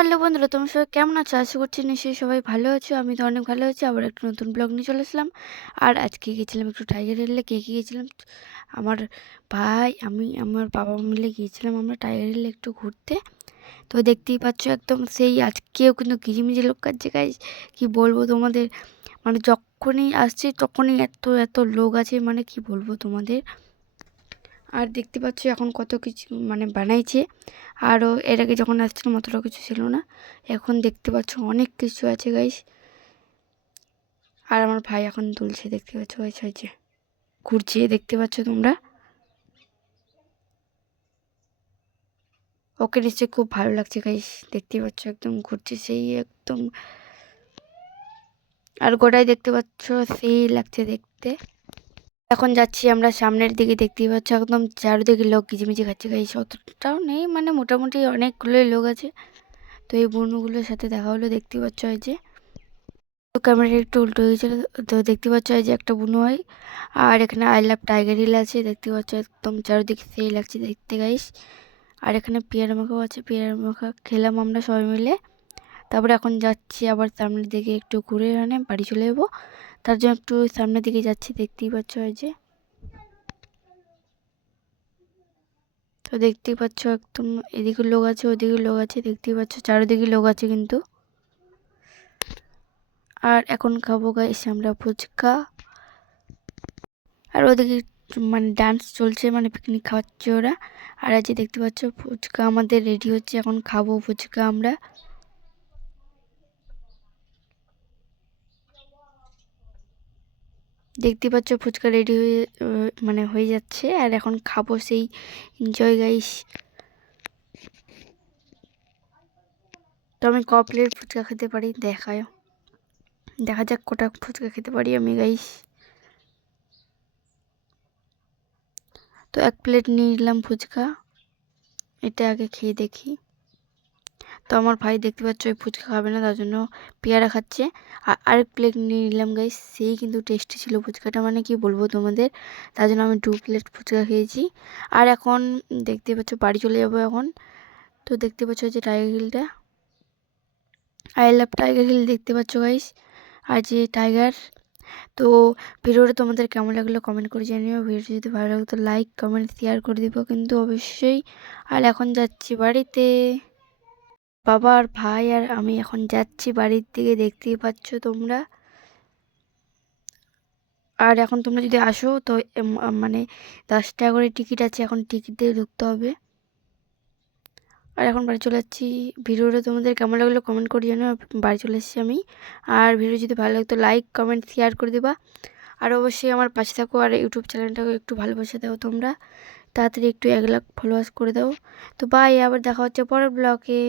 Hello বন্ধুরা, তোমরা সবাই কেমন আছো? আশা করছি নিশ্চয়ই সবাই ভালো আছো। আমি তো অনেক ভালো আছি। আবার একটা নতুন ব্লগ নিয়ে চলে আসলাম। আর আজকে গিয়েছিলাম একটু টাইগার হিলে কে কে গিয়েছিলাম? আমার ভাই, আমি, আমার বাবা মিলে গিয়েছিলাম আমরা টাইগার হিলে একটু ঘুরতে। তো দেখতেই পাচ্ছ একদম সেই আজকেও কিন্তু কিচিমিচি লোক কাছে গাইজ কি বলব তোমাদের? মানে যখনই আসছে তখনই এত এত লোক আছে। মানে কি বলব তোমাদের? আর দেখতে পাচ্ছ এখন কত কিছু মানে বানাইছে। আরও এর আগে যখন আসছিলাম অতটা কিছু ছিল না, এখন দেখতে পাচ্ছ অনেক কিছু আছে গাইস আর আমার ভাই এখন তুলছে দেখতে পাচ্ছ গাইস হয়েছে ঘুরছে, দেখতে পাচ্ছ তোমরা? ওকে নিশ্চয়ই খুব ভালো লাগছে গাইস দেখতে পাচ্ছ একদম ঘুরছে, সেই একদম। আর গোটাই দেখতে পাচ্ছ, সেই লাগছে দেখতে। এখন যাচ্ছি আমরা সামনের দিকে, দেখতেই পাচ্ছ একদম চারদিকে লোক কিচিমিচি খাচ্ছে। গাইস, অতটাও নেই মানে মোটামুটি অনেকগুলোই লোক আছে। তো এই বনুগুলোর সাথে দেখা হলো দেখতে পাচ্ছ যে। তো ক্যামেরাটা একটু উল্টো হয়েছিল তো দেখতে পাচ্ছ যে একটা বুনু হয় আর এখানে আই লাভ টাইগার হিল আছে দেখতে পাচ্ছ একদম চারিদিকে সেই লাগছে দেখতে, গাইস। আর এখানে পেয়ারা মাখাও আছে, পেয়ারা মাখা খেলাম আমরা সবাই মিলে। তারপরে এখন যাচ্ছি আবার সামনের দিকে একটু ঘুরে এখানে বাড়ি চলে যাব। তার জন্য একটু সামনের দিকে যাচ্ছি, দেখতেই পাচ্ছ এই যে। তো দেখতেই পাচ্ছ একদম এদিকে লোক আছে, ওদিকে লোক আছে, দেখতেই পাচ্ছ চারিদিকে লোক আছে কিন্তু। আর এখন খাব গাইছে আমরা ফুচকা। আর ওদিকে মানে ডান্স চলছে মানে পিকনিক খাওয়াচ্ছে ওরা। আর আজকে দেখতে পাচ্ছ ফুচকা আমাদের রেডি হচ্ছে, এখন খাব ফুচকা আমরা। দেখতে পাচ্ছ ফুচকা রেডি হয়ে মানে হয়ে যাচ্ছে। আর এখন খাব সেই এনজয় গাইস তো আমি ক প্লেট ফুচকা খেতে পারি? দেখায়। দেখা যাক কটা ফুচকা খেতে পারি আমি গাইস তো এক প্লেট নিয়ে নিলাম ফুচকা। এটা আগে খেয়ে দেখি। তো আমার ভাই দেখতে পাচ্ছ ওই ফুচকা খাবে না, তার জন্য পেয়ারা খাচ্ছে। আর আরেক প্লেট নিয়ে নিলাম গাই সেই কিন্তু টেস্টি ছিল ফুচকাটা। মানে কি বলব তোমাদের? তার জন্য আমি দু প্লেট ফুচকা খেয়েছি। আর এখন দেখতে পাচ্ছ, বাড়ি চলে যাব এখন। তো দেখতে পাচ্ছ যে টাইগার হিলটা আই লাভ টাইগার হিল দেখতে পাচ্ছ গাইস আর যে টাইগার তো ভিডিওটা তোমাদের কেমন লাগল কমেন্ট করে জানিও। ভিডিও যদি ভালো লাগতো লাইক কমেন্ট শেয়ার করে দিব কিন্তু অবশ্যই। আর এখন যাচ্ছি বাড়িতে। বাবা আর ভাই আর আমি এখন যাচ্ছি বাড়ির দিকে, দেখতেই পাচ্ছ তোমরা। আর এখন তোমরা যদি আসো, তো মানে দশ টাকা করে টিকিট আছে, এখন টিকিট দিয়ে ঢুকতে হবে। আর এখন বাড়ি চলে যাচ্ছি। ভিডিওটা তোমাদের কেমন লাগল কমেন্ট করে জানো বাড়ি চলে এসেছি আমি। আর ভিডিও যদি ভালো লাগতো লাইক কমেন্ট শেয়ার করে দেবা। আর অবশ্যই আমার পাশে থাকো আর ইউটিউব চ্যানেলটাকে একটু ভালোবাসে দাও তোমরা। তাড়াতাড়ি একটু এক লাখ ফলোয়ার্স করে দাও। তো বাই আবার দেখা হচ্ছে পরের ব্লগে